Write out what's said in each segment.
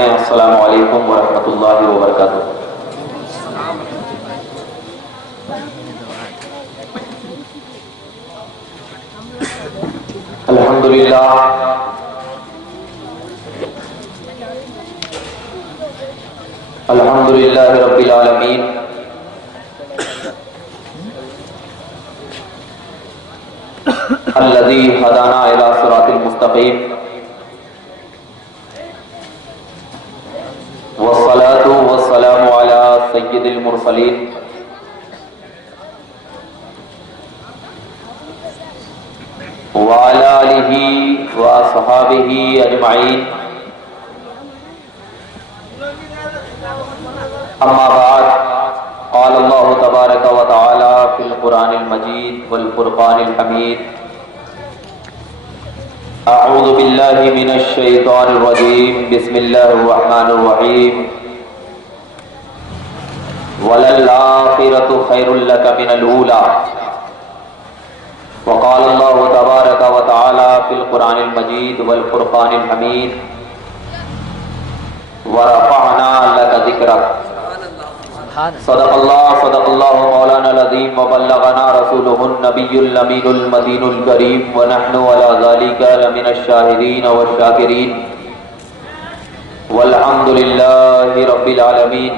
السلام علیکم ورحمۃ اللہ وبرکاتہ۔ الحمدللہ الحمدللہ رب العالمین، الذی ہدانا الی صراط المستقیم، والصلاة والسلام على سید المرسلین وعلى آلہ واصحابہ اجمعین، اما بعد، قال اللہ تبارک و تعالی فی القرآن المجید والفرقان الحمید، اعوذ باللہ من الشیطان الرجیم، بسم اللہ الرحمن الرحیم، وَلَلْآخِرَةُ خَيْرٌ لَكَ مِنَ الْأُولَى، وقال اللہ تبارک و تعالی فی القرآن المجید والفرقان الحمید، وَرَفَعْنَا لَكَ ذِكْرَكَ، صدق اللہ مولانا العظیم، وبلغنا رسولہ النبی الامین المدین الکریم، ونحن علی ذلک لمن الشاہدین والشاکرین، والحمد للہ رب العالمین۔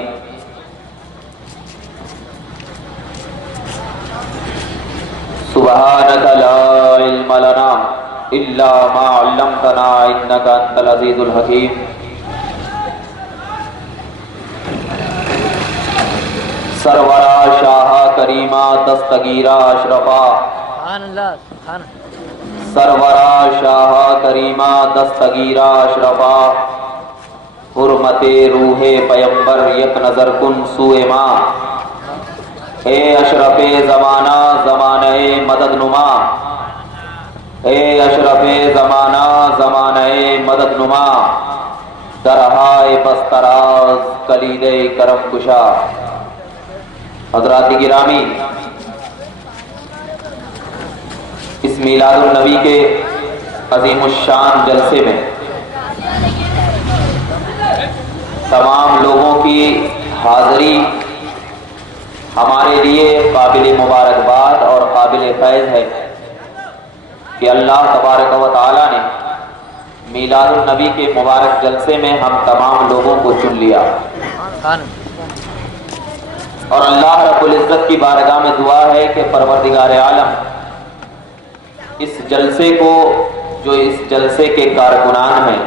سبحانک لا علم لنا الا ما علمتنا انک انت العزیز الحکیم۔ سرورا شاہ کریمہ دستگیرہ اشرفا، سرورا شاہ کریمہ دستگیرہ اشرفا، حرمت روح پیمبر یک نظر کن سوئے ماں، اے اشرف زمانہ زمانہ مدد نما، اے اشرف زمانہ زمانہ مدد نما، درہائے بستراز کلید کرم کشا۔ حضرات گرامی، اس میلاد النبی کے عظیم الشان جلسے میں تمام لوگوں کی حاضری ہمارے لیے قابل مبارکباد اور قابل فیض ہے کہ اللہ تبارک و تعالی نے میلاد النبی کے مبارک جلسے میں ہم تمام لوگوں کو چن لیا، اور اللہ رب العزت کی بارگاہ میں دعا ہے کہ پروردگار عالم اس جلسے کو، جو اس جلسے کے کارکنان ہیں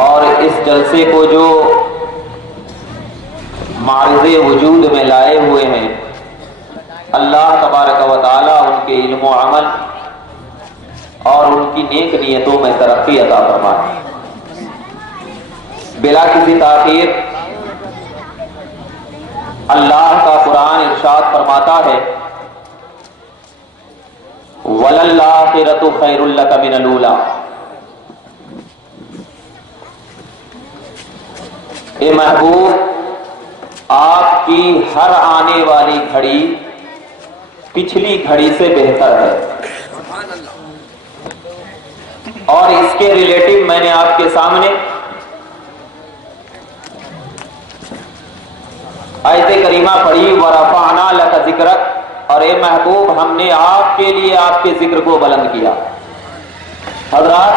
اور اس جلسے کو جو معرض وجود میں لائے ہوئے ہیں، اللہ تبارک و تعالی ان کے علم و عمل اور ان کی نیک نیتوں میں ترقی عطا فرمائے۔ بلا کسی تاخیر اللہ کا قرآن ارشاد فرماتا ہے، وَلَلْآخِرَةُ خَيْرٌ لَكَ مِنَ الْأُولَى، اے محبوب، آپ کی ہر آنے والی گھڑی پچھلی گھڑی سے بہتر ہے۔ اور اس کے ریلیٹو میں نے آپ کے سامنے آیت کریمہ پڑھی، وَرَفَعْنَا لَكَ ذِكْرَكَ، اور اے محبوب، ہم نے آپ کے لیے آپ کے ذکر کو بلند کیا۔ حضرات،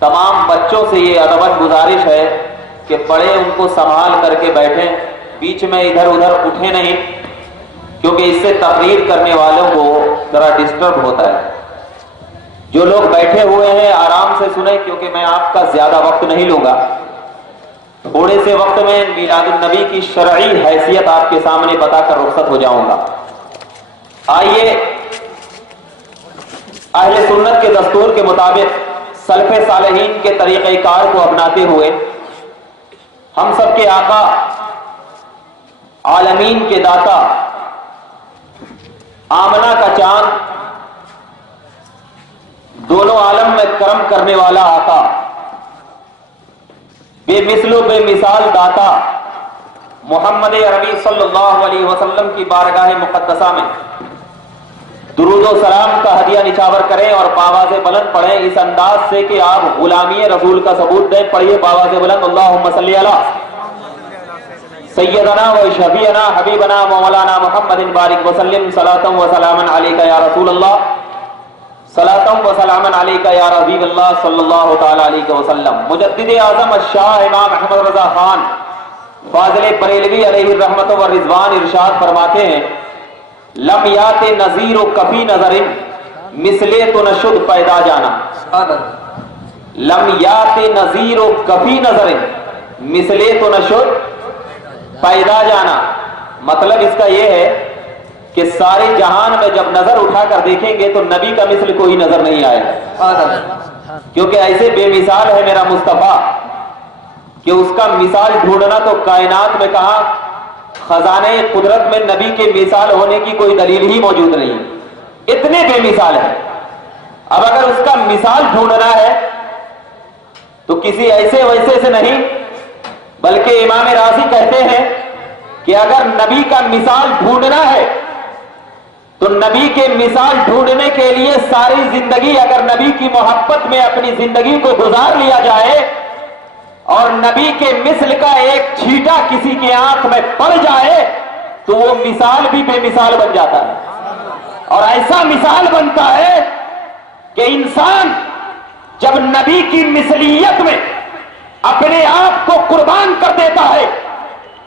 تمام بچوں سے یہ ادباً گزارش ہے کہ بڑے ان کو سنبھال کر کے بیٹھیں، بیچ میں ادھر ادھر اٹھیں نہیں، کیونکہ اس سے تقریر کرنے والوں کو ذرا ڈسٹرب ہوتا ہے۔ جو لوگ بیٹھے ہوئے ہیں آرام سے سنیں، کیونکہ میں آپ کا زیادہ وقت نہیں لوں گا۔ تھوڑے سے وقت میں میلاد النبی کی شرعی حیثیت آپ کے سامنے بتا کر رخصت ہو جاؤں گا۔ آئیے اہل سنت کے دستور کے مطابق سلف صالحین کے طریقہ کار کو اپناتے ہوئے ہم سب کے آقا، عالمین کے داتا، آمنہ کا چاند، دونوں عالم میں کرم کرنے والا آقا، بے مثل و بے مثال داتا محمد عربی صلی اللہ علیہ وسلم کی بارگاہ مقدسہ میں दुरूद व सलाम का हदिया निछावर करें और बावाज़ बुलंद पढ़ें इस अंदाज से कि आप गुलामी रसूल का सबूत दें। पढ़िए बावाज़ बुलंद, अल्लाहुम्मा सल्ली अला सय्यदना व शफीअना हबीबना मौलाना मुहम्मदिन बारिक वसल्लिम सलातम व सलामन अलैका या रसूल अल्लाह, सलातम व सलामन अलैका या हबीब अल्लाह सल्लल्लाहु तआला अलैहि वसल्लम। मुजद्दिद आज़म शाह इमाम अहमद रज़ा खान फाज़िल बरेलवी अलैहि रहमत व रिज़वान इरशाद फरमाते हैं, लम याते नज़ीर कफी नजरिन मिसले तो नशुद पैदा जाना। लम याते नज़ीर कफी नजरिन मिसले तो नशुद पैदा जाना। मतलब इसका यह है कि सारे जहान में जब नजर उठाकर देखेंगे तो नबी का मिसल कोई नजर नहीं आएगा, क्योंकि ऐसे बेमिसाल है मेरा मुस्तफा कि उसका मिसाल ढूंढना तो कायनात में कहा, खजाने कुदरत में नबी के मिसाल होने की कोई दलील ही मौजूद नहीं है, इतने बेमिसाल है। अब अगर उसका मिसाल ढूंढना है तो किसी ऐसे वैसे से नहीं, बल्कि इमाम राज़ी कहते हैं कि अगर नबी का मिसाल ढूंढना है तो नबी के मिसाल ढूंढने के लिए सारी जिंदगी अगर नबी की मोहब्बत में अपनी जिंदगी को गुजार लिया जाए और नबी के मिसल का एक छींटा किसी के आंख में पड़ जाए तो वो मिसाल भी बेमिसाल बन जाता है। और ऐसा मिसाल बनता है कि इंसान जब नबी की मिसलियत में अपने आप को कुर्बान कर देता है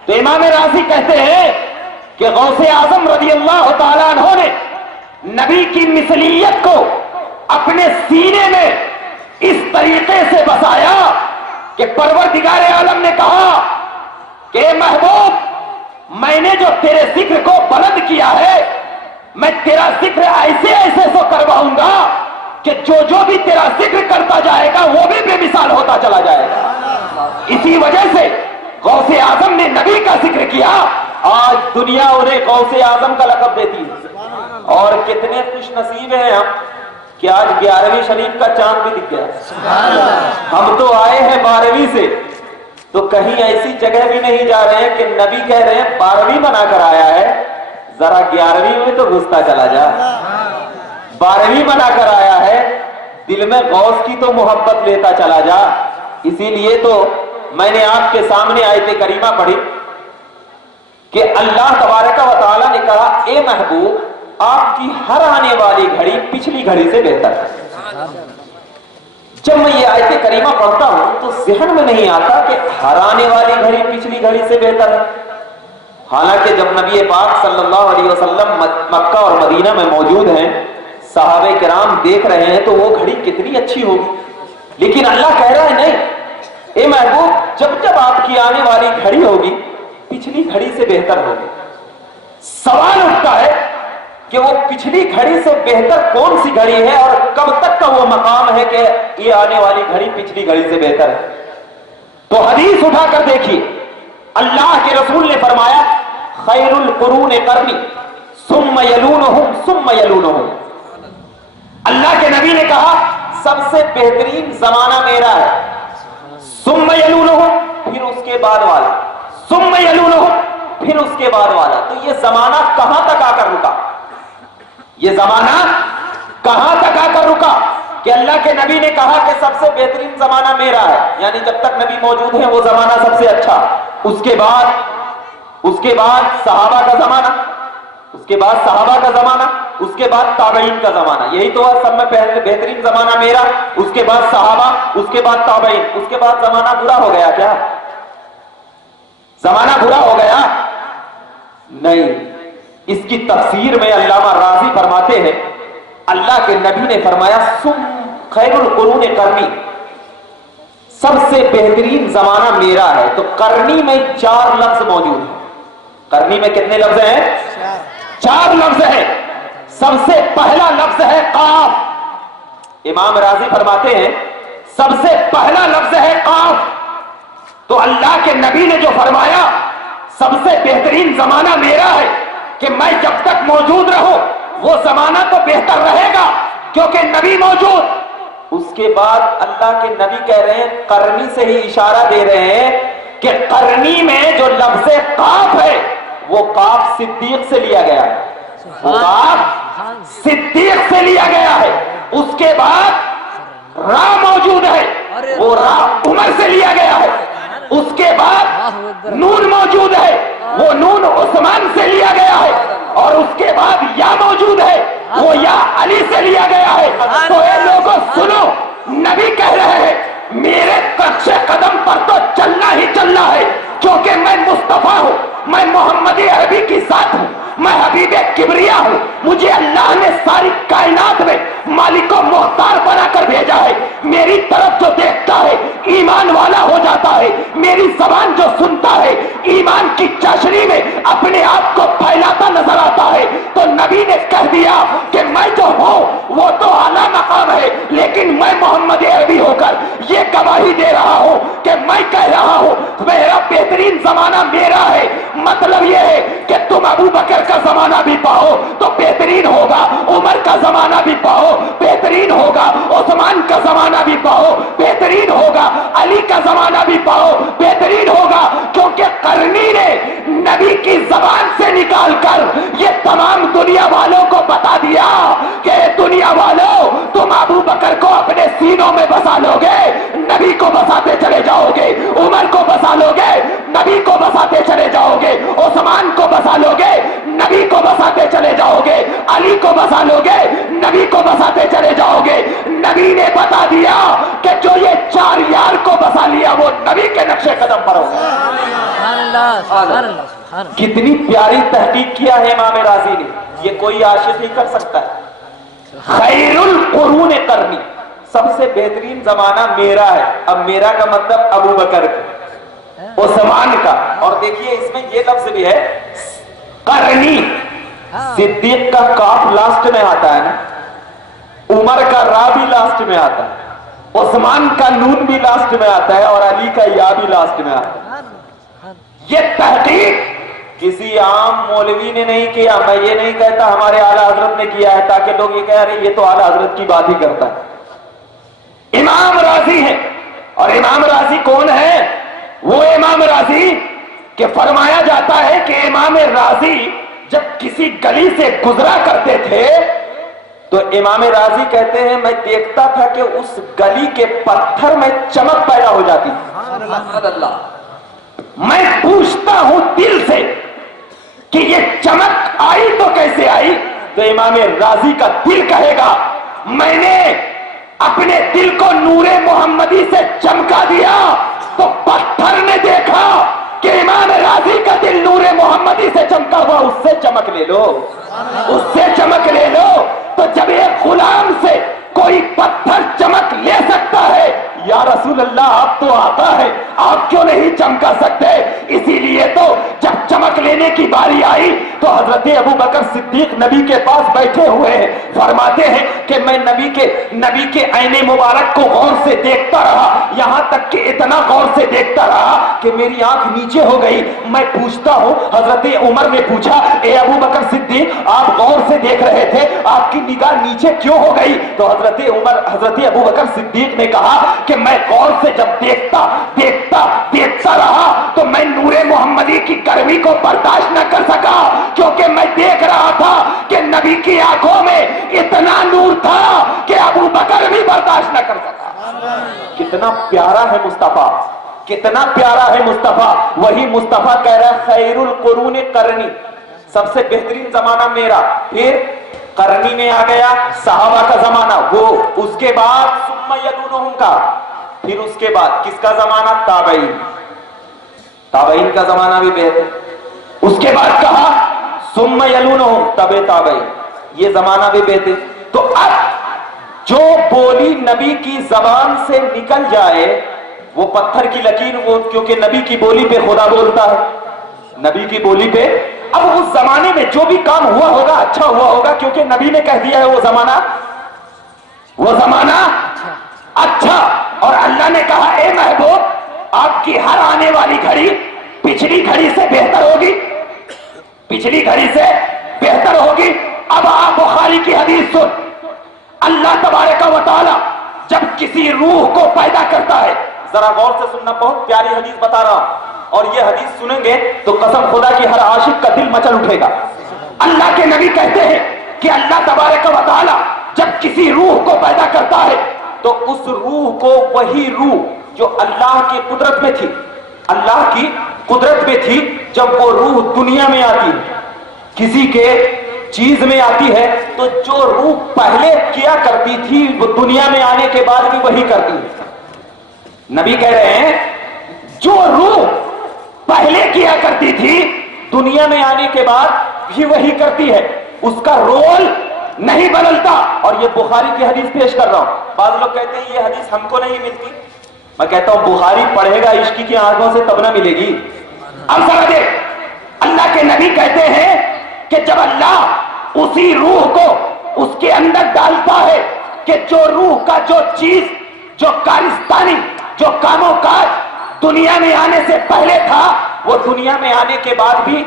तो इमाम राज़ी कहते हैं कि गौसे आजम रज़ियल्लाहु ताला अन्हु ने नबी की मिसलियत को अपने सीने में इस तरीके से बसाया कि परवरदिगार आलम ने कहा कि महबूब, मैंने जो तेरे जिक्र को बुलंद किया है, मैं तेरा जिक्र ऐसे ऐसे सो करवाऊंगा कि जो भी तेरा जिक्र करता जाएगा वो भी बेमिसाल होता चला जाएगा। इसी वजह से गौसे आजम ने नबी का जिक्र किया, आज दुनिया उन्हें गौसे आजम का लक़ब देती है। और कितने खुश नसीब हैं हम कि आज 11वीं शरीफ का चांद भी दिख गया। हम तो आए हैं 12वीं से, तो कहीं ऐसी जगह भी नहीं जा रहे हैं कि नबी कह रहे हैं 12वीं बनाकर आया है, जरा 11वीं में तो घुसता चला जा। 12वीं बनाकर आया है, दिल में गौस की तो मोहब्बत लेता चला जा। इसीलिए तो मैंने आपके सामने आयत करीमा पढ़ी कि अल्लाह तबारक व तआला ने कहा, ए महबूब, आपकी हर आने वाली घड़ी पिछली घड़ी से बेहतर है। जब मैं ये आयत करीमा पढ़ता हूं तो ज़हन में नहीं आता कि हर आने वाली घड़ी पिछली घड़ी से बेहतर है। हालांकि जब नबी पाक सल्लल्लाहु अलैहि वसल्लम मक्का और मदीना में मौजूद हैं, सहाबे किराम देख रहे हैं तो वो घड़ी कितनी अच्छी होगी, लेकिन अल्लाह कह रहा है नहीं, ए महबूब, जब जब आपकी आने वाली घड़ी होगी पिछली घड़ी से बेहतर होगी। सवाल उठता है कि वो पिछली घड़ी से बेहतर कौन सी घड़ी है और कब तक का वो मकाम है कि ये आने वाली घड़ी पिछली घड़ी से बेहतर है। तो हदीस उठाकर देखिए, अल्लाह के रसूल ने फरमाया, खैरुल कुरून करनी सुम्मा यलूनहुम सुम्मा यलूनहुम। अल्लाह के नबी ने कहा सबसे बेहतरीन जमाना मेरा है, सुम्मा यलूनहुम, फिर उसके बाद वाला, सुम्मा यलूनहुम, फिर उसके बाद वाला। तो ये जमाना कहां तक आकर रुका? ये जमाना कहां तक आकर रुका कि अल्लाह के नबी ने कहा कि सबसे बेहतरीन जमाना मेरा है, यानी जब तक नबी मौजूद है वो जमाना सबसे अच्छा। उसके बाद सहाबा का जमाना, उसके बाद सहाबा का जमाना, उसके बाद ताबईन का जमाना। यही तो है सब में बेहतरीन जमाना मेरा, उसके बाद सहाबा, उसके बाद ताबईन। उसके बाद जमाना बुरा हो गया क्या? जमाना बुरा हो गया? नहीं। इसकी तफसीर में अल्लामा राज़ी फरमाते हैं, अल्लाह के नबी ने फरमाया, सुम खैरुल कुरून करनी, सबसे बेहतरीन जमाना मेरा है। तो करनी में 4 लफ्ज मौजूद है। करनी में कितने लफ्ज हैं? 4 लफ्ज है। सबसे पहला लफ्ज है काफ। इमाम राज़ी फरमाते हैं सबसे पहला लफ्ज है काफ। तो अल्लाह के नबी ने जो फरमाया सबसे बेहतरीन जमाना मेरा है कि मैं जब तक मौजूद रहूं वो जमाना तो बेहतर रहेगा क्योंकि नबी मौजूद। उसके बाद अल्लाह के नबी कह रहे हैं, करनी से ही इशारा दे रहे हैं कि करनी में जो लफ्ज़ काफ है वो काफ सिद्दीक से लिया गया है। वो काफ सिद्दीक से लिया गया है। उसके बाद रा मौजूद है, वो रा उमर से लिया गया है। उसके बाद नून मौजूद है, वो नून उस्मान से लिया गया है। और उसके बाद या मौजूद है, वो या अली से लिया गया है। तो ये लोगों सुनो, नबी कह रहे हैं मेरे कच्चे कदम पर तो चलना ही चलना है, क्योंकि मैं मुस्तफा हूँ, मैं मोहम्मदी अरबी की साथ हूँ, मैं हबीब किबरिया हूँ। मुझे अल्लाह ने सारी कायनात में मालिको मुख्तार बनाकर भेजा है। मेरी तरफ जो देखता है ईमान वाला हो जाता है, मेरी जबान जो सुनता है ईमान की चाशनी में अपने आप को फैलाता नजर आता है। तो नबी ने कह दिया कि मैं जो हूँ वो तो आला मकाम है, लेकिन मैं मोहम्मद अरबी होकर ये गवाही दे रहा हूँ कि मैं कह रहा हूँ मेरा बेहतरीन जमाना मेरा है। मतलब ये है कि तुम अबू बकर का जमाना भी पाओ तो बेहतरीन होगा, उमर का जमाना भी पाओ बेहतरीन होगा, उस्मान का जमाना भी पाओ बेहतरीन होगा, अली का जमाना भी पाओ बेहतरीन होगा। क्योंकि करनी ने नबी की जबान से निकालकर ये तमाम दुनिया वालों को बता दिया कि दुनिया वालों तुम अबू बकर को अपने सीनों में बसा लोगे, नबी को बसाते चले जाओगे, उमर को बसा लोगे, नबी को बसाते चले जाओगे, उस्मान को बसा लोगे, नबी को बसाते चले जाओगे, अली को बसा लोगे, नबी को बसाते चले जाओगे। नबी ने बता दिया कि जो ये चार यार को बसा लिया वो नबी के नक्शे कदम पर होगा। कितनी प्यारी तहकीक किया है इमाम राजी ने, ये कोई आशिक ही कर सकता है। खैरुल कुरून करनी, सबसे बेहतरीन जमाना मेरा है। अब मेरा का मतलब अबू बकर का, उस्मान का, और देखिए इसमें ये लफ्ज भी है करनी। सिद्दीक का काफ लास्ट में आता है ना, उमर का रा भी लास्ट में आता है, उस्मान का नून भी लास्ट में आता है, और अली का या भी लास्ट में आता है। ये तहकीक किसी आम मौलवी ने नहीं किया। मैं ये नहीं कहता हमारे आला हजरत ने किया है ताकि लोग ये कह रहे ये तो आला हजरत की बात ही करता है। इमाम राजी है, और इमाम राजी कौन है? वो इमाम राजी कि फरमाया जाता है कि इमाम राजी जब किसी गली से गुजरा करते थे तो इमाम राजी कहते हैं मैं देखता था कि उस गली के पत्थर में चमक पैदा हो जाती है। मैं पूछता हूं दिल से कि ये चमक आई तो कैसे आई? तो इमाम राजी का दिल कहेगा मैंने अपने दिल को नूरे मोहम्मदी से चमका दिया। तो पत्थर ने देखा कि इमाम राजी का दिल नूरे मोहम्मदी से चमका हुआ, उससे चमक ले लो, उससे चमक ले लो। तो जब एक गुलाम से कोई पत्थर चमक ले सकता है, या रसूल अल्लाह आप तो आता है, आप क्यों नहीं चमका सकते? इसीलिए तो जब चमक लेने की बारी आई तो हजरत अबू बकर सिद्दीक नबी के पास बैठे हुए हैं। फरमाते हैं कि मैं नबी के ऐने मुबारक को गौर से देखता रहा, यहां तक कि इतना गौर से देखता रहा कि मेरी आंख नीचे हो गई। मैं पूछता हूं, हजरत उमर ने पूछा ए अबू बकर सिद्दीक आप गौर से देख रहे थे, आपकी निगाह नीचे क्यों हो गई? तो हजरत अबू बकर सिद्दीक ने कहा कि मैं गौर से जब देखता रहा तो मैं नूरे मोहम्मदी की गर्मी को बर्दाश्त न कर सका, क्योंकि मैं देख रहा था कि नबी की आंखों में इतना नूर था कि अबू बकर भी बर्दाश्त न कर सका। कितना प्यारा है मुस्तफा, कितना प्यारा है मुस्तफा। वही मुस्तफा कह रहा है खैरुल कुरून करनी, सबसे बेहतरीन जमाना मेरा। फिर करनी में आ गया सहाबा का जमाना, वो उसके बाद सुम्मा यलूनहुम का, फिर उसके बाद किसका जमाना? ताबईन का जमाना भी बेहतर। उसके बाद कहा सुम्मा यलूनहुम तबे ताबईन, ये जमाना भी बेहतर। तो अब जो बोली नबी की जबान से निकल जाए वो पत्थर की लकीर, वो क्योंकि नबी की बोली पे खुदा बोलता है, नबी की बोली पे। अब उस जमाने में जो भी काम हुआ होगा अच्छा हुआ होगा, क्योंकि नबी ने कह दिया है वो जमाना अच्छा। और अल्लाह ने कहा ए महबूब आपकी हर आने वाली घड़ी पिछली घड़ी से बेहतर होगी, पिछली घड़ी से बेहतर होगी। अब आप बुखारी की हदीस सुन, अल्लाह तबारक व तआला जब किसी रूह को पैदा करता है, जरा गौर से सुनना, बहुत प्यारी हदीस बता रहा हूं, और ये हदीस सुनेंगे तो कसम खुदा की हर आशिक का दिल मचल उठेगा। अल्लाह के नबी कहते हैं کہ اللہ تبارک و تعالی جب کسی روح کو پیدا کرتا ہے تو اس روح کو وہی روح جو اللہ کی قدرت میں تھی، اللہ کی قدرت میں تھی، جب وہ روح دنیا میں آتی ہے، کسی کے چیز میں آتی ہے، تو جو روح پہلے کیا کرتی تھی وہ دنیا میں آنے کے بعد بھی وہی کرتی ہے۔ نبی کہہ رہے ہیں جو روح پہلے کیا کرتی تھی دنیا میں آنے کے بعد بھی وہی کرتی ہے، اس کا رول نہیں بدلتا۔ اور یہ بخاری کی حدیث پیش کر رہا ہوں۔ بعض لوگ کہتے ہیں یہ حدیث ہم کو نہیں ملتی، میں کہتا ہوں بخاری پڑھے گا عشق کی آنکھوں سے تب نہ ملے گی۔ اب ذرا دیکھ، اللہ کے نبی کہتے ہیں کہ جب اللہ اسی روح کو اس کے اندر ڈالتا ہے کہ جو روح کا جو چیز، جو کارستانی، جو کام و کاج دنیا میں آنے سے پہلے تھا، وہ دنیا میں آنے کے بعد بھی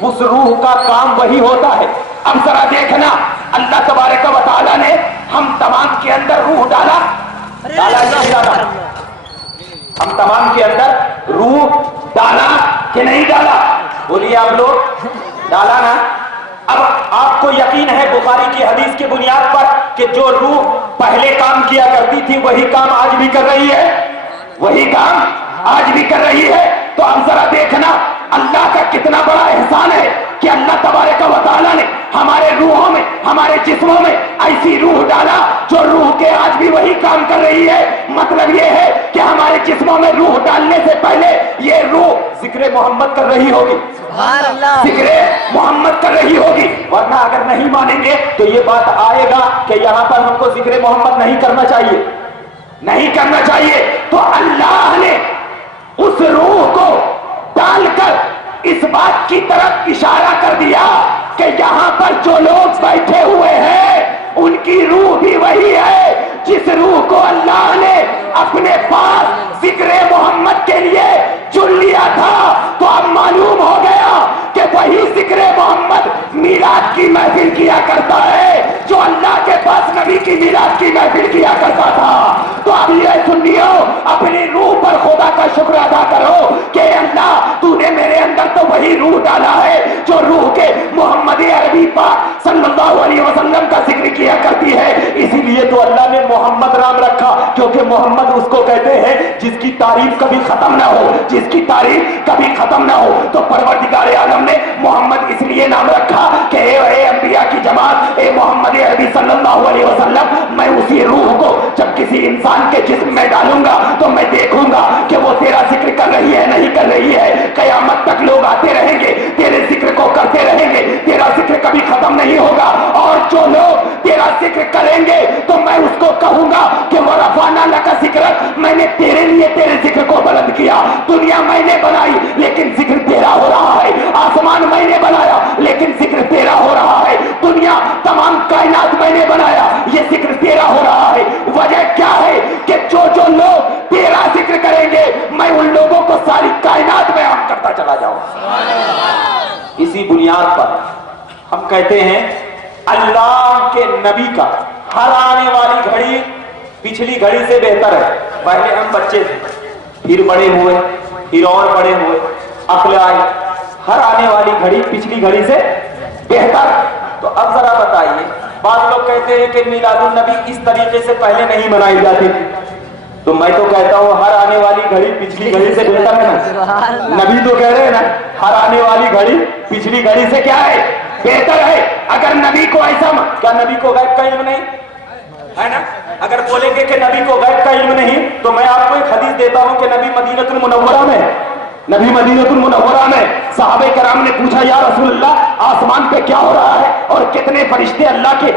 اس روح کا کام وہی ہوتا ہے۔ اب ذرا دیکھنا، اللہ تبارک و تعالیٰ نے ہم تمام کے اندر روح ڈالا نہیں ڈالا؟ ہم تمام کے اندر روح ڈالا کہ نہیں ڈالا؟ بولیے آپ لوگ، ڈالا نا؟ اب آپ کو یقین ہے بخاری کی حدیث کی بنیاد پر کہ جو روح پہلے کام کیا کرتی تھی وہی کام آج بھی کر رہی ہے، وہی کام آج بھی کر رہی ہے۔ تو اب ذرا دیکھنا اللہ کا کتنا بڑا احسان ہے کہ اللہ تبارک و تعالیٰ نے ہمارے روحوں میں، ہمارے جسموں میں ایسی روح ڈالا جو روح کے آج بھی وہی کام کر رہی ہے۔ مطلب یہ ہے کہ ہمارے جسموں میں روح ڈالنے سے پہلے یہ روح ذکر محمد کر رہی ہوگی، ذکر محمد کر رہی ہوگی، ورنہ اگر نہیں مانیں گے تو یہ بات آئے گا کہ یہاں پر ہم کو ذکر محمد نہیں کرنا چاہیے، نہیں کرنا چاہیے۔ تو اللہ نے اس روح کو ڈال کر اس بات کی طرف اشارہ کر دیا کہ یہاں پر جو لوگ بیٹھے ہوئے ہیں ان کی روح بھی وہی ہے جس روح کو اللہ نے اپنے پاس ذکر محمد کے لیے چن لیا تھا۔ تو اب معلوم ہو گیا کہ وہی ذکر محمد میلاد کی محفل کیا کرتا ہے جو اللہ کے پاس نبی کی میلاد کی محفل کیا کرتا تھا۔ تو اب یہ سنیو، اپنی روح پر خدا کا شکر ادا کرو کہ اللہ تو نے میرے اندر تو وہی روح ڈالا ہے جو روح کے محمد عربی پاک صلی اللہ علیہ وسلم کا ذکر کیا کرتی ہے۔ اسی لیے تو اللہ نے محمد نام رکھا، کیونکہ محمد اس کو کہتے ہیں جس کی تعریف کبھی ختم نہ ہو، جس کی تعریف کبھی ختم نہ ہو۔ تو پروردگار عالم نے محمد اس لیے نام رکھا کہ اے انبیاء کی جماعت، اے محمد عربی صلی اللہ علیہ وسلم، میں اسی روح کو جب کسی انسان کے جسم میں ڈالوں گا تو میں دیکھوں گا کہ وہ تیرا ذکر کر رہی ہے نہیں کر رہی ہے۔ قیامت تک لوگ آتے رہیں گے، تیرے ذکر کو کرتے رہیں گے، تیرا ذکر کبھی ختم نہیں ہوگا۔ اور جو لوگ تیرا ذکر کریں گے تو میں اس کو کہوں گا کہ وہ رفعنا لک ذکرک، میں نے تیرے لیے تیرے ذکر کو بلند کیا۔ دنیا میں نے بنائی لیکن ذکر تیرا ہو رہا ہے، آسمان میں نے بنایا لیکن ذکر تیرا ہو رہا ہے، دنیا تمام کائنات میں نے بنایا، یہ ذکر تیرا ہو رہا ہے۔ وجہ کیا ہے کہ جو لوگ تیرا ذکر کریں گے میں ان لوگوں کو ساری کائنات میں عام کرتا چلا جاؤں۔ اسی بنیاد پر ہم کہتے ہیں اللہ کے نبی کا ہر آنے والی گھڑی پچھلی گھڑی سے بہتر ہے۔ پہلے ہم بچے تھے، پھر بڑے ہوئے، پھر اور بڑے ہوئے، عقل آئی، ہر آنے والی گھڑی پچھلی گھڑی سے بہتر۔ تو اب ذرا بتائیے، بعض لوگ کہتے ہیں کہ میلاد النبی اس طریقے سے پہلے نہیں منائی جاتی تھی، تو میں تو کہتا ہوں ہر آنے والی گھڑی پچھلی گھڑی سے بہتر ہے نا۔ نبی تو کہہ رہے ہیں نا ہر آنے والی گھڑی پچھلی گھڑی سے کیا ہے؟ بہتر ہے۔ اگر نبی کو ایسا، کیا نبی کو غیب کا علم نہیں ہے نا؟ اگر بولیں گے کہ نبی کو غیب کا علم نہیں تو میں آپ کو ایک حدیث دیتا ہوں کہ نبی مدینہ المنورہ میں صحابہ کرام نے پوچھا یا رسول اللہ آسمان پہ کیا ہو رہا ہے اور کتنے فرشتے اللہ کے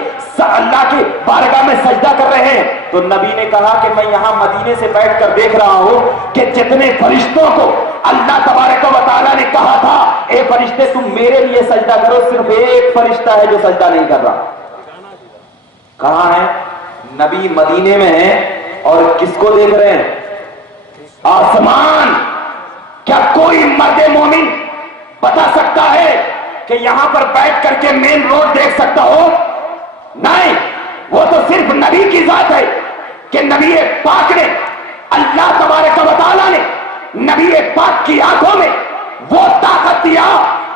بارگاہ میں سجدہ کر رہے ہیں؟ تو نبی نے کہا کہ میں یہاں مدینے سے بیٹھ کر دیکھ رہا ہوں کہ جتنے فرشتوں کو اللہ تبارک و تعالیٰ نے کہا تھا اے فرشتے تم میرے لیے سجدہ کرو، صرف ایک فرشتہ ہے جو سجدہ نہیں کر رہا۔ کہاں ہے؟ نبی مدینے میں ہے اور کس کو دیکھ رہے ہیں؟ آسمان۔ کیا کوئی مرد مومن بتا سکتا ہے کہ یہاں پر بیٹھ کر کے مین روڈ دیکھ سکتا ہو؟ نہیں، وہ تو صرف نبی کی ذات ہے کہ نبی پاک نے، اللہ تبارک و تعالیٰ نے نبی پاک کی آنکھوں میں وہ طاقت دیا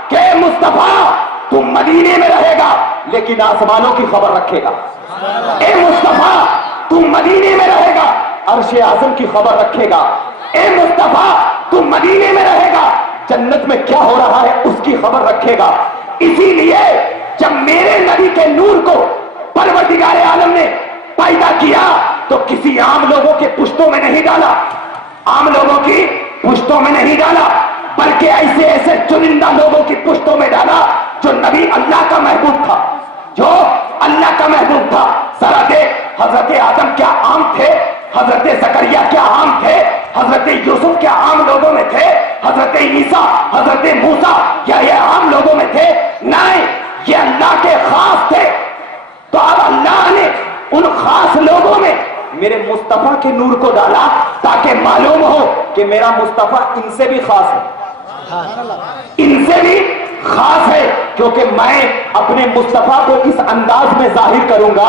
کہ مصطفیٰ तू मदीने में रहेगा लेकिन आसमानों की खबर रखेगा। ए मुस्तफा तू मदीने में रहेगा, अर्श आज़म की खबर रखेगा। ए मुस्तफा तू मदीने में रहेगा, जन्नत में क्या हो रहा है उसकी खबर रखेगा। इसीलिए जब मेरे नबी के नूर को परवरदिगार आलम ने पैदा किया तो किसी आम लोगों के पुश्तों में नहीं डाला, आम लोगों की पुश्तों में नहीं डाला, बल्कि ऐसे ऐसे चुनिंदा लोगों की पुश्तों में डाला जो नबी अल्लाह का महबूब था, जो अल्लाह का महबूब था। जरा देख, हजरत आदम क्या आम थे, हजरत जकरिया क्या आम थे, हजरत यूसुफ क्या आम लोगों में थे, हजरत ईसा, हजरत मूसा क्या ये आम लोगों में थे? नहीं, ये अल्लाह के खास थे। तो अब अल्लाह ने उन खास लोगों में मेरे मुस्तफा के नूर को डाला ताकि मालूम हो कि मेरा मुस्तफा इनसे भी खास है, इनसे भी खास है, क्योंकि मैं अपने मुस्तफा को इस अंदाज में जाहिर करूंगा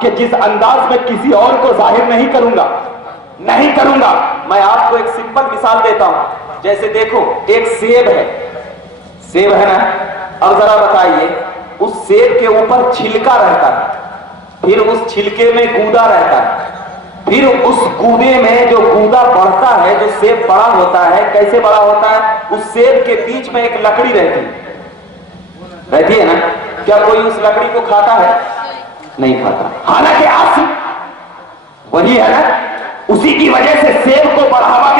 कि जिस अंदाज में किसी और को जाहिर नहीं करूंगा, नहीं करूंगा। मैं आपको एक सिंपल मिसाल देता हूं। जैसे देखो, एक सेब है, सेब है ना, अब जरा बताइए, उस सेब के ऊपर छिलका रहता है, फिर उस छिलके में गूदा रहता है, फिर उस गूदे में जो गूदा बढ़ता है, जो सेब बड़ा होता है, कैसे बड़ा होता है? उस सेब के बीच में एक लकड़ी रहती है ना। क्या कोई उस लकड़ी को खाता है? नहीं खाता। हालांकि असल वही है ना, उसी की वजह से सेब को बढ़ावा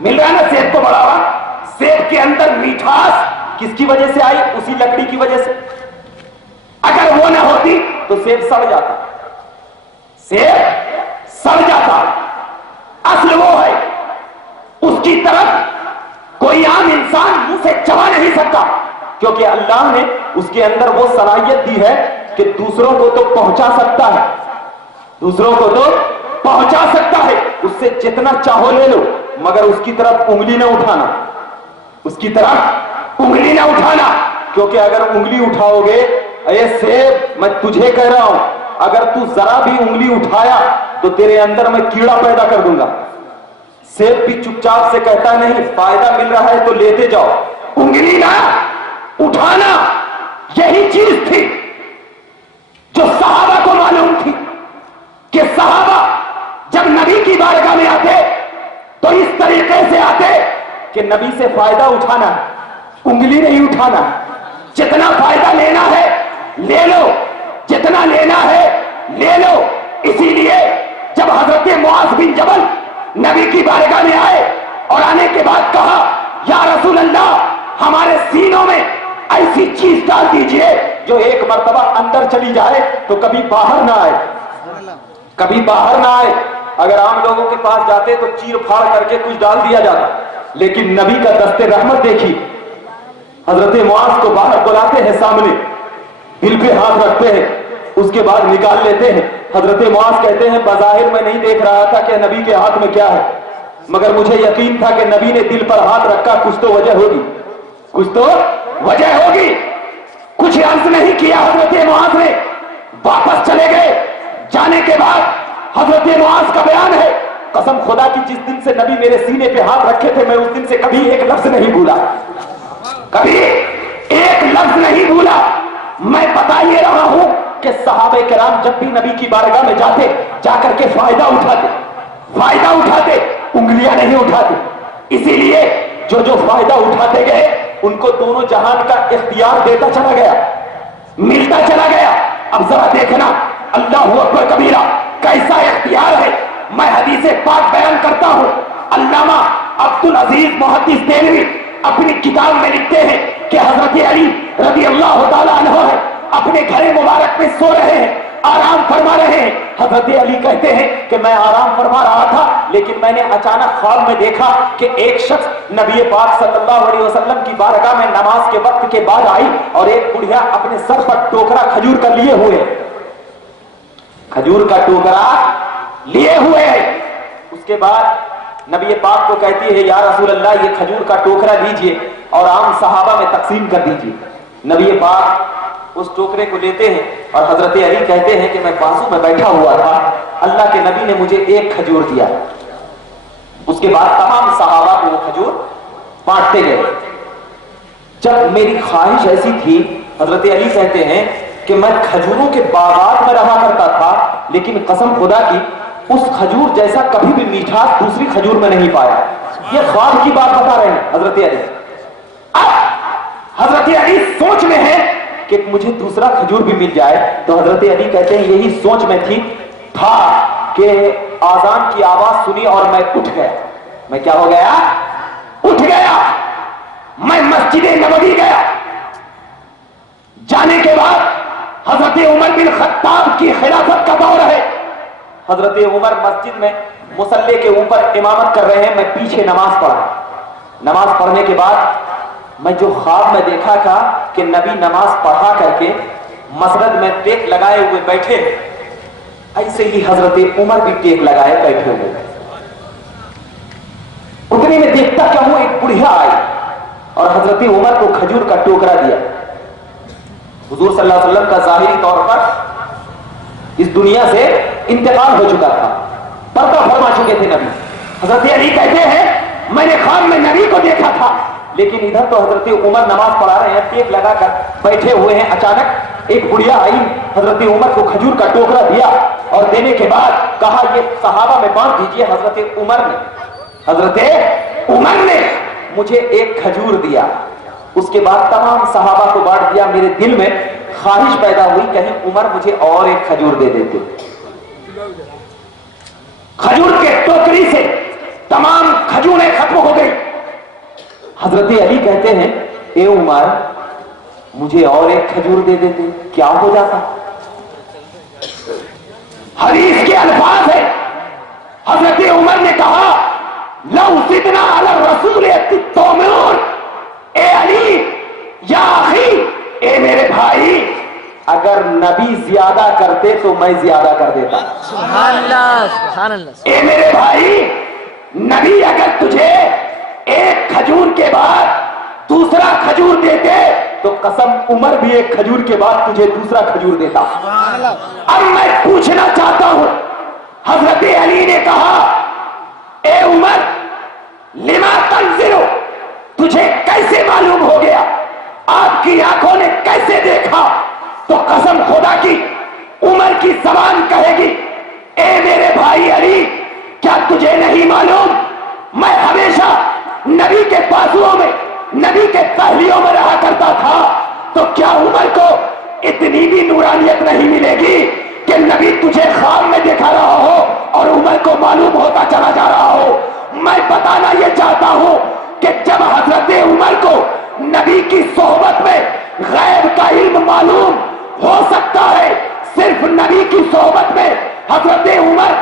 मिल रहा ना, सेब को बढ़ावा। सेब के अंदर मिठास किसकी वजह से आई? उसी लकड़ी की वजह से। अगर वो ना होती तो सेब सड़ जाता, सेब सड़ जाता। असल वो है, उसकी तरफ कोई आम इंसान मुंह से चबा नहीं सकता, क्योंकि अल्लाह ने उसके अंदर वो सलाहियत दी है कि दूसरों को तो पहुंचा सकता है, दूसरों को तो पहुंचा सकता है। उससे जितना चाहो ले लो, मगर उसकी तरफ उंगली ना उठाना, उसकी तरफ उंगली ना उठाना, क्योंकि अगर उंगली उठाओगे, अरे सेब मैं तुझे कह रहा हूं, अगर तू जरा भी उंगली उठाया तो तेरे अंदर मैं कीड़ा पैदा कर दूंगा। सेब भी चुपचाप से कहता नहीं, फायदा मिल रहा है तो लेते जाओ, उंगली ना उठाना। यही चीज थी जो सहाबा को मालूम थी कि सहाबा जब नबी की बारगाह में आते तो इस तरीके से आते कि नबी से फायदा उठाना, उंगली नहीं उठाना। जितना फायदा लेना है ले लो, जितना लेना है ले लो। इसीलिए जब हजरत मुआज बिन जबल नबी की बारगाह में आए और आने के बाद कहा, या रसूल अल्लाह, हमारे सीनों में ऐसी चीज डाल दीजिए जो एक मर्तबा अंदर चली जाए तो कभी बाहर ना आए, कभी बाहर ना आए। अगर आम लोगों के पास जाते तो चीर फाड़ करके कुछ डाल दिया जाता, लेकिन नबी का दस्ते रहमत देखी, हजरत मुआज को बाहर बुलाते हैं, सामने दिल पे हाथ रखते हैं, उसके बाद निकाल लेते हैं। हजरत मुआज कहते हैं, बज़ाहिर मैं नहीं देख रहा था कि नबी के हाथ में क्या है, मगर मुझे यकीन था कि नबी ने दिल पर हाथ रखा, कुछ तो वजह होगी, कुछ तो वजह होगी। कुछ अर्ज नहीं किया हजरत मुआज ने, वापस चले गए। जाने के बाद हजरत मुआज का बयान है, कसम खुदा की, जिस दिन से नबी मेरे सीने पे हाथ रखे थे, मैं उस दिन से कभी एक लफ्ज नहीं भूला, कभी एक लफ्ज नहीं भूला। मैं बता ये रहा हूं कि सहाबे किराम जब भी नबी की बारगाह में जाते, जाकर के फायदा उठाते, फायदा उठाते, उंगलियां नहीं उठाते। इसीलिए जो जो फायदा उठाते गए उनको दोनों जहान का इख्तियार देता चला गया, मिलता चला गया। अब जरा देखना, अल्लाहू अकबर कबीरा, कैसा इख्तियार है। मैं हदीसे पाक बयान करता हूं। अल्लामा अब्दुल अजीज मुहद्दिस देलवी अपनी किताब में लिखते हैं कि हजरत अली रज़ी अल्लाह ताला अन्हु है, अपने घर मुबारक में सो रहे हैं, आराम फरमा रहे हैं। हजरत अली कहते हैं कि मैं आराम फरमा रहा था, लेकिन मैंने अचानक ख्वाब में देखा कि एक शख्स नबी पाक सल्लल्लाहु अलैहि वसल्लम की बारगाह में नमाज के वक्त के बाद आई और एक बुढ़िया अपने सर पर टोकरा खजूर का लिए हुए, खजूर का टोकरा लिए हुए है। उसके बाद नबी पाक को कहती है, या रसूल अल्लाह, ये खजूर का टोकरा लीजिए और आम सहाबा में तकसीम कर दीजिए। नबी पाक उस टोकरे को लेते हैं और हजरत अली कहते हैं कि मैं बाजू में बैठा हुआ था, अल्लाह के नबी ने मुझे एक खजूर दिया। उसके बाद तमाम सहाबा को वो खजूर बांटते गए। जब मेरी ख्वाहिश ऐसी थी, हजरत अली कहते हैं कि मैं खजूरों के बागात में रहा करता था, लेकिन कसम खुदा की उस खजूर जैसा कभी भी मीठास दूसरी खजूर में नहीं पाया। ये ख्वाब की बात बता रहे हैं हजरत अली। अब हजरत अली सोच में है कि मुझे दूसरा खजूर भी मिल जाए। तो हजरत अली कहते हैं यही सोच में था कि आजान की आवाज सुनी और मैं उठ गया। मैं क्या हो गया? उठ गया। मैं मस्जिद नबवी गया। जाने के बाद हजरत उमर बिन खत्ताब की खिलाफत का दौर है। हजरत उमर मस्जिद में मुसल्ले के ऊपर इमामत कर रहे हैं, मैं पीछे नमाज पढ़ा। नमाज पढ़ने के बाद मैं जो ख्वाब में देखा था कि नबी नमाज पढ़ा करके मसरद में टेक लगाए हुए बैठे, ऐसे ही हजरत उमर भी टेक लगाए बैठे हुए। उतने में देखता क्या हूं, एक बुढ़िया आई और हजरत उमर को खजूर का टोकरा दिया। हुजूर सल्लल्लाहु अलैहि वसल्लम का जाहिरी तौर पर इस दुनिया से इंतकाल हो चुका था, पर्दा फरमा चुके थे नबी। हजरत अली कहते हैं मैंने ख्वाब में नबी को देखा था, लेकिन इधर तो हजरत उमर नमाज पढ़ा रहे हैं, टेक लगाकर बैठे हुए हैं। अचानक एक बुढ़िया आई, हजरत उमर को खजूर का टोकरा दिया और देने के बाद कहा ये सहाबा में बांट दीजिए। हजरत उमर ने मुझे एक खजूर दिया, उसके बाद तमाम सहाबा को बांट दिया। मेरे दिल में ख्वाहिश पैदा हुई कहीं उमर मुझे और एक खजूर दे देते। खजूर के टोकरी से तमाम खजूरें खत्म हो गई। हजरत अली कहते हैं ए उमर मुझे और एक खजूर दे देते, क्या हो जाता? हदीस के अल्फाज है, हजरत उमर ने कहा लौ सिदना अला रसूल तौमून, ए अली या अखी, ए मेरे भाई, अगर नबी ज्यादा करते तो मैं ज्यादा कर देता। सुभान अल्लाह, सुभान अल्लाह। ए मेरे भाई, नबी अगर तुझे एक खजूर के बाद दूसरा खजूर देते तो कसम उमर भी एक खजूर के बाद तुझे दूसरा खजूर देता। अब मैं पूछना चाहता हूं, हजरत अली ने कहा ए उमर लिमा तंजिरो, तुझे कैसे मालूम हो गया, आपकी आंखों ने कैसे देखा? तो कसम खुदा की उमर की जबान कहेगी ए मेरे भाई अली, क्या तुझे नहीं मालूम मैं हमेशा नबी के बाजुओं में, नबी के पहलियों में रहा करता था? तो क्या उमर को इतनी भी नूरानियत नहीं मिलेगी कि नबी तुझे ख्वाब में देखा रहा हो और उमर को मालूम होता चला जा रहा हो? मैं बताना यह चाहता हूं कि जब हजरत उमर को नबी की सोहबत में गैब का इल्म मालूम हो सकता है, सिर्फ नबी की सोहबत में हजरत उमर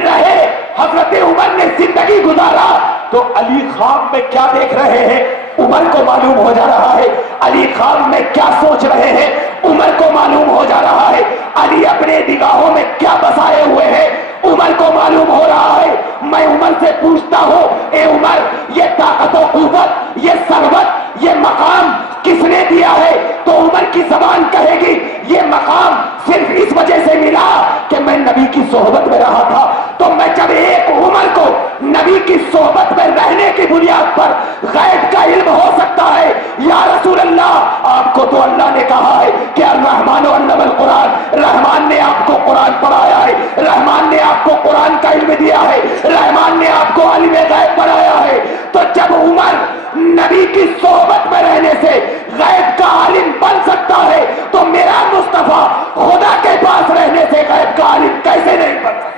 रहे, हजरत उमर ने जिंदगी गुजारा, तो अली ख्वाब में क्या देख रहे हैं उमर को मालूम हो जा रहा है। अली ख्वाब में क्या सोच रहे हैं उमर को मालूम हो जा रहा है। अली अपने निगाहों में क्या बसाए हुए हैं उमर को मालूम हो रहा है। मैं उमर से पूछता हूं ए उमर, ये ताकत और कुव्वत, ये सरवत, ये मकाम किसने दिया है? तो उमर की जबान कहेगी ये मकाम सिर्फ इस वजह से मिला कि मैं नबी की सोहबत में रहा था। तो मैं जब एक उमर को नबी की सोहबत में रहने की बुनियाद पर गैब का इल्म हो सकता है, या रसूल अल्लाह, आपको तो अल्लाह ने कहा है कि अर्रहमान अल्लमल कुरान, रहमान ने आपको कुरान पढ़ाया है, रहमान ने आपको कुरान का इल्म दिया है, रहमान ने आपको इल्म गैब पढ़ाया है। तो जब उमर नबी की सोहबत में रहने से गैब का आलिम बन सकता है, तो मेरा मुस्तफा खुदा के पास रहने से गैब का आलिम कैसे नहीं बन सकता?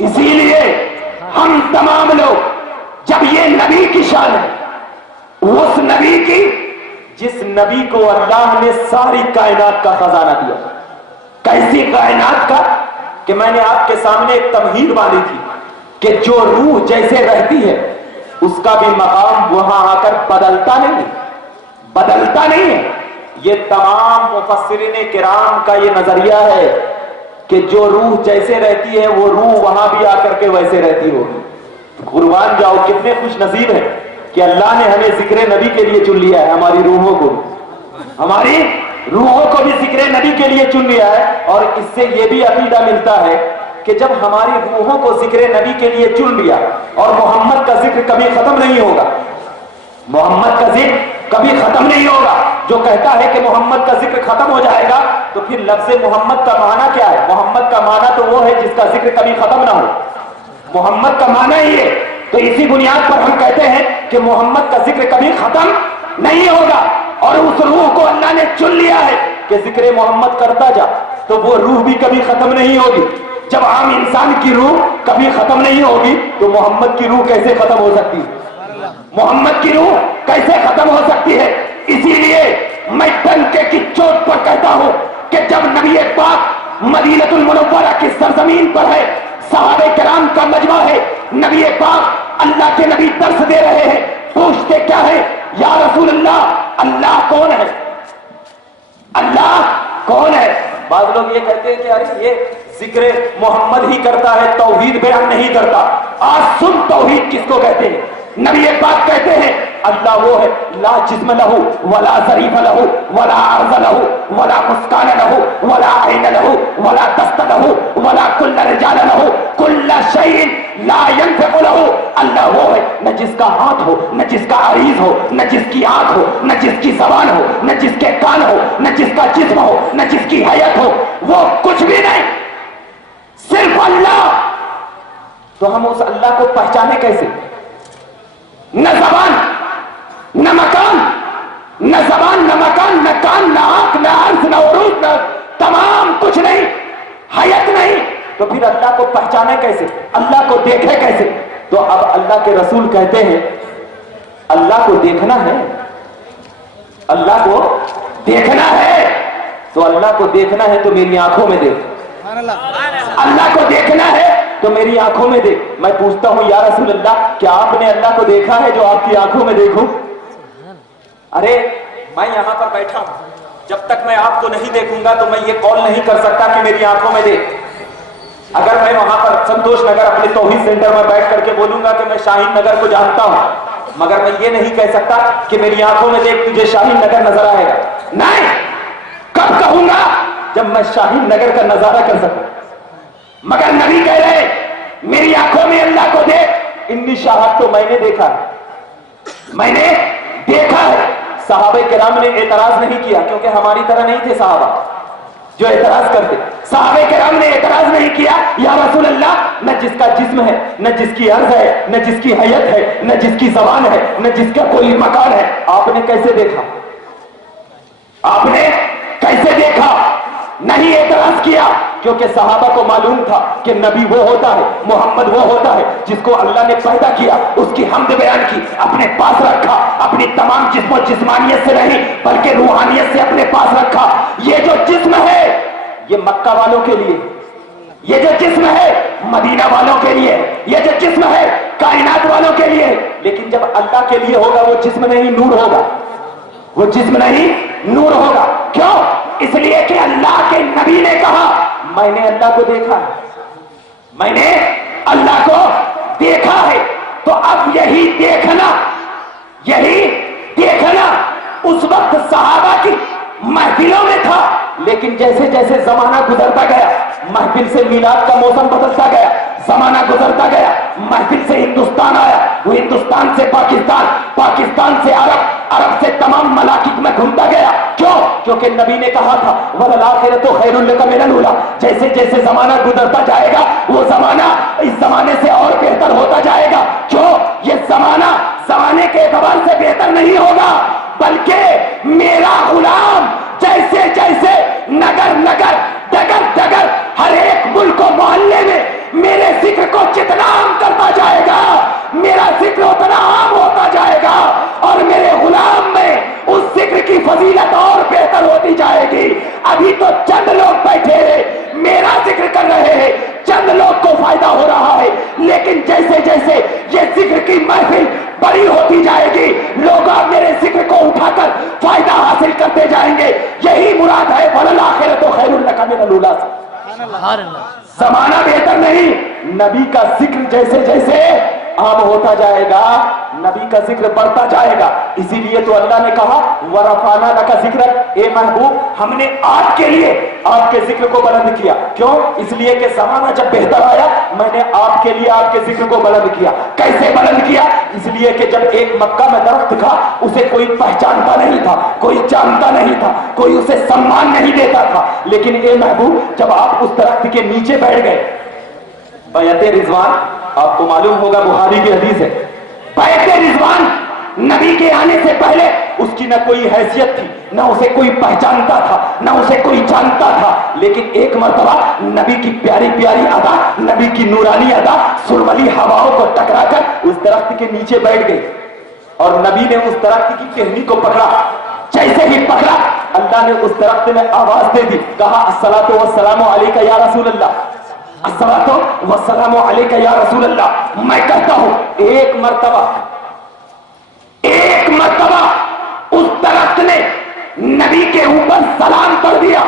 इसीलिए हम तमाम लोग, जब ये नबी की शान है, उस नबी की जिस नबी को अल्लाह ने सारी कायनात का खजाना दिया। कैसी कायनात का कि मैंने आपके सामने एक तमहीद बांधी थी कि जो रूह जैसे रहती है उसका भी मकाम वहां आकर बदलता नहीं है। ये तमाम मुफस्सिरीन किराम का ये नजरिया है कि जो रूह जैसे रहती है वो रूह वहां भी आकर के वैसे रहती होगी। तो कुर्बान जाओ, कितने खुश नसीब है कि अल्लाह ने हमें जिक्र नबी के लिए चुन लिया है, हमारी रूहों को, हमारी रूहों को भी जिक्र नबी के लिए चुन लिया है। और इससे ये भी अकीदा मिलता है कि जब हमारी रूहों को जिक्र नबी के लिए चुन लिया और मोहम्मद का जिक्र कभी खत्म नहीं होगा, मोहम्मद का जिक्र कभी खत्म नहीं होगा। जो कहता है कि मोहम्मद का जिक्र खत्म हो जाएगा, तो फिर लफ्ज़ मोहम्मद का माना क्या है? मोहम्मद का माना तो वो है जिसका जिक्र कभी खत्म ना हो, मोहम्मद का माना ही है। तो इसी बुनियाद पर हम कहते हैं कि मोहम्मद का जिक्र कभी खत्म नहीं होगा। और उस रूह को अल्लाह ने चुन लिया है कि जिक्र मोहम्मद करता जा, तो वो रूह भी कभी खत्म नहीं होगी। जब आम इंसान की रूह कभी खत्म नहीं होगी, तो मोहम्मद की रूह कैसे खत्म हो सकती है? मोहम्मद की रूह कैसे खत्म हो सकती है? इसीलिए मैं डंके की चोट पर कहता हूं कि जब नबी पाक मदीनतुल मुनव्वरा की सरजमीन पर है, सहाबे किराम का मजमा है, नबी पाक अल्लाह के नबी दर्स दे रहे हैं, पूछते क्या है? या रसूल अल्लाह, अल्लाह कौन है? अल्लाह कौन है? बाद लोग ये कहते हैं कि अरे ये जिक्र मोहम्मद ही करता है, तौहीद बयान नहीं करता। आज सुन तौहीद किसको कहते हैं। नबी पाक कहते हैं अल्लाह वो है, ला जिस्म लहू वला ज़रीफ लहू वला अर्ज़ लहू वला मुस्कान लहू वला ऐन लहू वला दस्त लहू वला कुल्ल रिजाल लहू कुल्ल शैइन ला यनफिक़ु लहू। अल्लाह वो है न जिसका हाथ हो, न जिसका अरीज हो, न जिसकी आंख हो, न जिसकी जबान हो, न जिसके कान हो, न जिसका जिस्म हो, न जिसकी हयत हो, वो कुछ भी नहीं, सिर्फ अल्लाह। तो हम उस अल्लाह को पहचाने कैसे? न जबान न मकान, न जबान न मकान, न कान न आंख न अर्ज न उरूज, न तमाम कुछ नहीं, हयत नहीं, तो फिर अल्लाह को पहचाने कैसे? अल्लाह को देखे कैसे? तो अब अल्लाह के रसूल कहते हैं अल्लाह को देखना है, अल्लाह को देखना है। तो अल्लाह को देखना है तो मेरी आंखों में देख, अल्लाह को देखना है तो मेरी आंखों में देख। मैं पूछता हूं या रसूल अल्लाह, क्या आपने अल्लाह को देखा है जो आपकी आंखों में देखूं? अरे मैं यहां पर बैठा हूं, जब तक मैं आपको नहीं देखूंगा तो मैं ये कॉल नहीं कर सकता कि मेरी आंखों में देख। अगर मैं वहां पर संतोष नगर अपने तौहीद सेंटर में बैठ करके बोलूंगा कि मैं शाहीन नगर को जानता हूं, मगर मैं ये नहीं कह सकता कि मेरी आंखों में देख तुझे शाहीन नगर नजर आएगा। नहीं, कब कहूंगा? जब मैं शाहीन नगर का नजारा कर सकूं। मगर नबी कह रहे मेरी आंखों में अल्लाह को देख। इन्नी शाहद तो मैंने देखा है, मैंने देखा है। सहाबे किराम ने एतराज नहीं किया, क्योंकि हमारी तरह नहीं थे सहाबा जो एतराज करते। सहाबे किराम ने एतराज नहीं किया, या रसूल अल्लाह, न जिसका जिस्म है, न जिसकी अर्ज है, न जिसकी हयत है, न जिसकी जबान है, न जिसका कोई मकान है, आपने कैसे देखा? आपने कैसे देखा? नहीं एतराज किया, क्योंकि सहाबा को मालूम था कि नबी वो होता है, मोहम्मद वो होता है जिसको अल्लाह ने पैदा किया, उसकी हमद बयान की, अपने पास रखा, अपनी तमाम जिस्म और जिस्मानियत से नहीं बल्कि रूहानियत से अपने पास रखा। ये जो जिस्म है ये मक्का वालों के लिए, ये जो जिस्म है मदीना वालों के लिए, ये जो जिस्म है कायनात वालों के लिए। लेकिन जब अल्लाह के लिए होगा वो जिस्म नहीं नूर होगा, वो जिस्म नहीं नूर होगा। क्यों? इसलिए कि अल्लाह के नबी ने कहा मैंने अल्लाह को देखा है, मैंने अल्लाह को देखा है। तो अब यही देखना उस वक्त सहाबा की महफिलों में था, लेकिन जैसे जैसे जमाना गुजरता गया, महफिल से मिलाद का मौसम बदलता गया, जमाना गुजरता गया, महफिल से हिंदुस्तान आया, वो हिंदुस्तान से पाकिस्तान, पाकिस्तान से अरब, अरब से तमाम मलाकिक में घूमता गया। क्यों? क्योंकि नबी ने कहा था वल आखिरतु खैरुल लका मिनल ऊला। जैसे जैसे जमाना गुजरता जाएगा वो जमाना इस जमाने से और बेहतर होता जाएगा। क्यों? ये जमाने के एतबार से बेहतर नहीं होगा, बल्कि मेरा गुलाम जैसे जैसे नगर नगर डगर डगर हर एक मुल्क और मोहल्ले में मेरे जिक्र को जितना आम करता जाएगा, मेरा जिक्र उतना आम होता जाएगा, और मेरे गुलाम में उस जिक्र की फजीलत और बेहतर होती जाएगी। अभी तो चंद लोग बैठे हैं मेरा जिक्र कर रहे हैं, चंद लोग को फायदा हो रहा है, लेकिन जैसे जैसे ये जिक्र की महफिल बड़ी होती जाएगी, लोग मेरे जिक्र को उठाकर फायदा हासिल करते जाएंगे। यही मुराद है वल आखिरतु खैरुल लका मिनल ऊला। जमाना बेहतर नहीं, नबी का जिक्र जैसे जैसे आम होता जाएगा, नबी का जिक्र बढ़ता जाएगा। इसीलिए तो अल्लाह ने कहा वरफाना लका जिक्र, ए महबूब हमने आपके लिए आपके जिक्र को बुलंद किया। क्यों? इसलिए कि जमाना जब बेहतर आया मैंने आपके लिए आपके जिक्र को बुलंद किया। कैसे बुलंद किया? इसलिए कि जब एक मक्का में दरख्त था उसे कोई पहचानता नहीं था, कोई जानता नहीं था, कोई उसे सम्मान नहीं देता था। लेकिन ए महबूब जब आप उस दरख्त के नीचे बैठ गए, बैत रिजवान आपको मालूम होगा बुखारी की हदीस है, बैत रिजवान नबी के आने से पहले उसकी न कोई हैसियत थी, न उसे कोई पहचानता था, न उसे कोई जानता था। लेकिन एक मर्तबा नबी की प्यारी प्यारी अदा, नबी की नूरानी अदा सुरमली हवाओं को टकराकर उस दरख्त के नीचे बैठ गई और नबी ने उस दरख्त की टहनी को पकड़ा। जैसे ही पकड़ा अल्लाह ने उस दरख्त में आवाज दे दी, कहा अस्सलातु वस्सलामु अलैका या रसूल अल्लाह, अस्सलातु वस्सलामु अलैका या रसूल अल्लाह। मैं कहता हूं एक मर्तबा उस दरख्त ने नबी के ऊपर सलाम पढ़ दिया।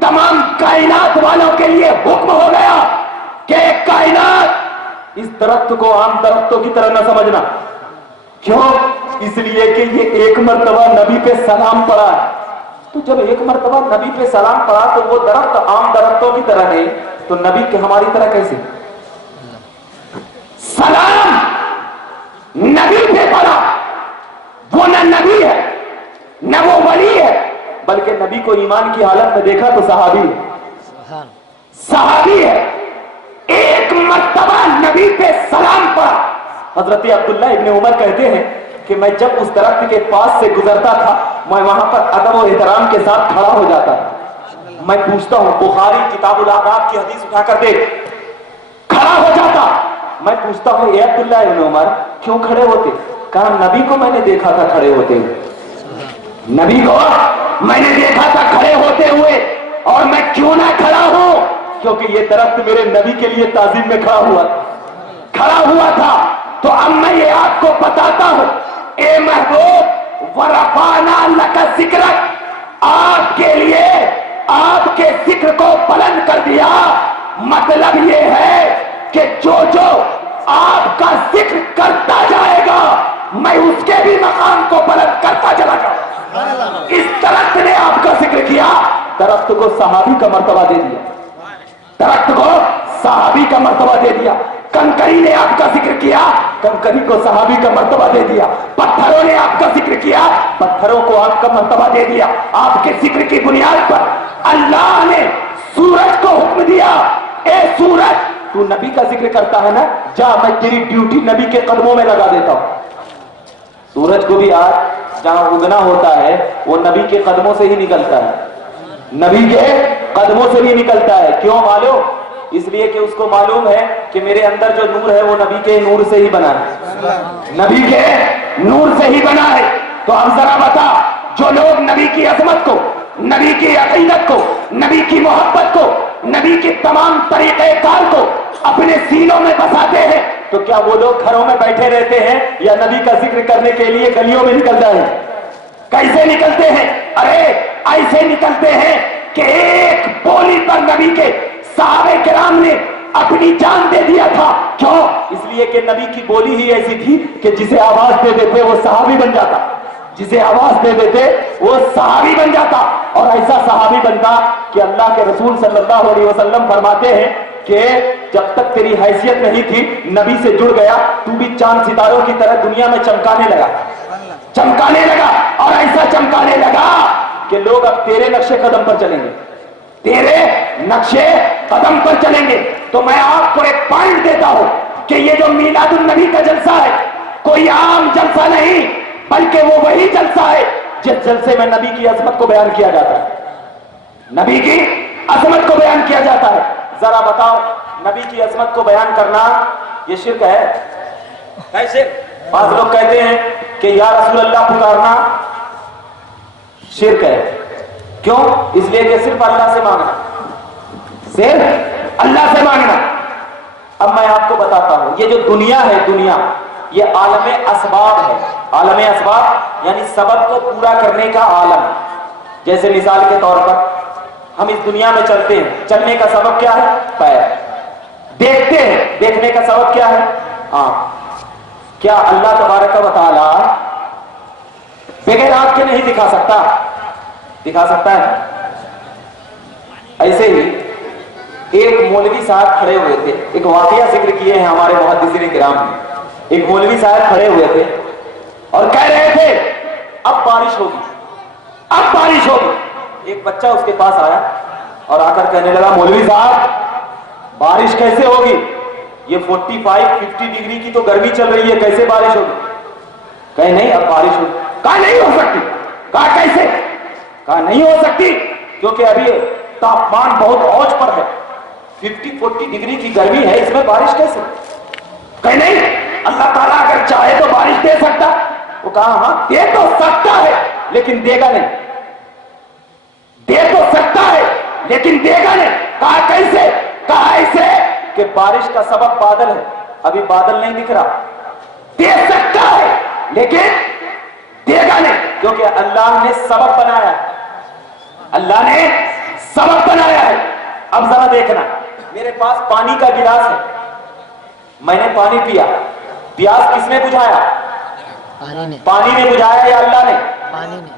तमाम कायनात वालों के लिए हुक्म हो गया कि कायनात इस दरख्त को आम दरख्तों की तरह न समझना। क्यों? इसलिए कि ये एक मर्तबा नबी पे सलाम पड़ा है। तो जब एक मर्तबा नबी पे सलाम पड़ा तो वो दरख्त आम दरख्तों की तरह नहीं, तो नबी के हमारी तरह कैसे? सलाम नबी पे पड़ा, वो न नबी है न वो वली है, बल्कि नबी को ईमान की हालत में देखा तो सहाबी है। एक मर्तबा नबी पे सलाम पड़ा। हजरत अब्दुल्ला इब्ने उमर कहते हैं कि मैं जब उस दरख्त के पास से गुजरता था मैं वहां पर अदब और एहतराम के साथ खड़ा हो जाता था। मैं पूछता हूं, बुखारी किताबुल आदाब की हदीस उठाकर देख, खड़ा हो जाता। मैं पूछता हूं ए अब्दुल्ला इब्ने उमर क्यों खड़े होते? कहा नबी को मैंने देखा था खड़े होते हुए, नबी को मैंने देखा था खड़े होते हुए, और मैं क्यों ना खड़ा हूं? क्योंकि ये दरख्त मेरे नबी के लिए ताजीम में खड़ा हुआ था। तो अब मैं ये आपको बताता हूं, ए महबूब वरफाना लका जिक्रक, आपके लिए आपके जिक्र को बुलंद कर दिया। मतलब ये है कि जो आपका जिक्र करता जाएगा मैं उसके भी मकाम को बुलंद करता चला जाऊंगा। इस दरख्त ने आपका जिक्र किया, दरख्त को सहाबी का मर्तबा दे दिया, दरख्त को सहाबी का मर्तबा दे दिया। कंकरी ने आपका जिक्र किया, कंकरी को सहाबी का मर्तबा दे दिया। पत्थरों ने आपका जिक्र किया, पत्थरों को आपका मर्तबा दे दिया। आपके जिक्र की बुनियाद पर अल्लाह ने सूरज को हुक्म दिया, ए सूरज तू नबी का जिक्र करता है ना, जा मैं तेरी ड्यूटी नबी के कदमों में लगा देता हूं। सूरज को भी आज जहां उगना होता है वो नबी के कदमों से ही निकलता है, नबी के कदमों से भी निकलता है। क्यों मालूम? इसलिए कि उसको मालूम है कि मेरे अंदर जो नूर है वो नबी के नूर से ही बना है, नबी के नूर से ही बना है। तो अब जरा बता, जो लोग नबी की अजमत को, नबी की अकीदत को, नबी की मोहब्बत को, नबी के तमाम तरीके कार को अपने सीनों में बसाते हैं, तो क्या वो लोग घरों में बैठे रहते हैं या नबी का जिक्र करने के लिए गलियों में निकल जाए? कैसे निकलते हैं? अरे ऐसे निकलते हैं कि एक बोली पर नबी के सहाबे किराम ने अपनी जान दे दिया था। क्यों? इसलिए कि नबी की बोली ही ऐसी थी कि जिसे आवाज दे देते वो सहाबी बन जाता, जिसे आवाज दे देते वो सहाबी बन जाता। और ऐसा सहाबी बनता कि अल्लाह के रसूल सल्लल्लाहु अलैहि वसल्लम फरमाते हैं कि जब तक तेरी हैसियत नहीं थी नबी से जुड़ गया, तू भी चांद सितारों की तरह दुनिया में चमकाने लगा और ऐसा चमकाने लगा कि लोग अब तेरे नक्शे कदम पर चलेंगे, तेरे नक्शे कदम पर चलेंगे। तो मैं आपको एक पॉइंट देता हूं कि ये जो मीलादुन नबी का जलसा है कोई आम जलसा नहीं, बल्कि वो वही जलसा है जिस जलसे में नबी की अजमत को बयान किया जाता है, नबी की अजमत को बयान किया जाता है। जरा बताओ, नबी की अजमत को बयान करना ये शिर्क है? कैसे? बात लोग कहते हैं कि या रसूल अल्लाह पुकारना शिर्क है। क्यों? इसलिए कि सिर्फ अल्लाह से मांगना, सिर्फ अल्लाह से मांगना। अब मैं आपको बताता हूं, ये जो दुनिया है, दुनिया ये आलमे असबाब है। आलमे असबाब यानी सबब को पूरा करने का आलम। जैसे मिसाल के तौर पर हम इस दुनिया में चलते हैं, चलने का सबब क्या है? पैर। देखते हैं, देखने का सबब क्या है? आंख। کیا اللہ تبارک و تعالی بغیر آگ کے نہیں دکھا سکتا؟ دکھا سکتا ہے. ایسے ہی ایک مولوی صاحب کھڑے ہوئے تھے, ایک واقعہ ذکر کیے ہیں ہمارے محدثین کرام نے. ایک مولوی صاحب کھڑے ہوئے تھے اور کہہ رہے تھے اب بارش ہوگی, اب بارش ہوگی. ایک بچہ اس کے پاس آیا اور آ کر کہنے لگا مولوی صاحب بارش کیسے ہوگی؟ یہ 45-50 ڈگری کی تو گرمی چل رہی ہے, کیسے بارش ہوگی؟ کہے نہیں اب بارش ہوگی. کہا نہیں ہو سکتی. کہا کیسے؟ کہا نہیں ہو سکتی کیونکہ ابھی تاپمان بہت اوج پر ہے, 50-40 ڈگری کی گرمی ہے, اس میں بارش کیسے؟ کہے نہیں اللہ تعالیٰ اگر چاہے تو بارش دے سکتا. وہ کہا ہاں دے تو سکتا ہے لیکن دے گا نہیں. دے تو سکتا ہے لیکن دے گا نہیں. کہا کیسے؟ کہا ایسے کہ بارش کا سبب بادل ہے, ابھی بادل نہیں دکھ رہا. دے سکتا ہے لیکن دے گا نہیں کیونکہ اللہ نے سبب بنایا ہے. اللہ نے سبب بنایا ہے. اب ذرا دیکھنا, میرے پاس پانی کا گلاس ہے, میں نے پانی پیا, پیاس کس نے بجھایا؟ پانی نے بجھایا یا اللہ نے؟ پانی نے.